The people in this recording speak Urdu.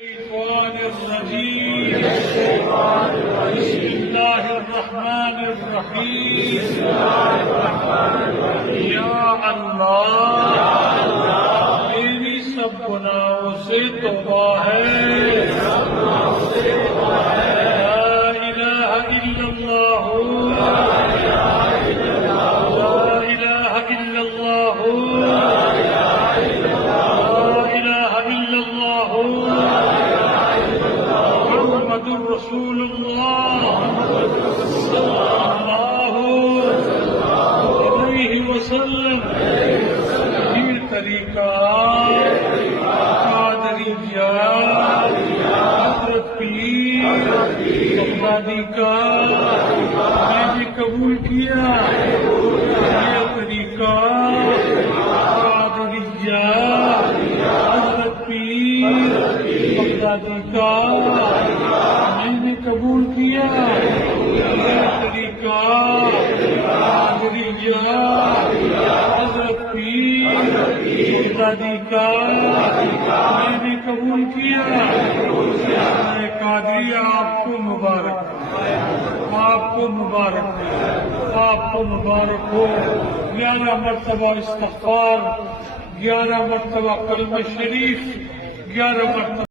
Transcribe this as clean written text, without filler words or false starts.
الشيطان الرجيم. بسم الله الرحمن الرحيم. یا اللہ میری سب گناہوں سے توبہ ہے. لا الہ الا اللہ. لا الہ الا اللہ. محمد رسول اللہ صلی اللہ علیہ وسلم. یہ طریقہ قادریہ حضرت پیر بغدادی کا میں نے قبول کیا. یہ طریقہ قادریہ حضرت پیر بغدادی کا میں نے قبول کیا. یہ طریقہ قادریہ حضرت پیر بغدادی کا میں نے قبول کیا. قادریہ آپ کو مبارک، آپ کو مبارک، آپ کو مبارک ہو. 11 مرتبہ استغفار، 11 مرتبہ کلمہ شریف، 11 مرتبہ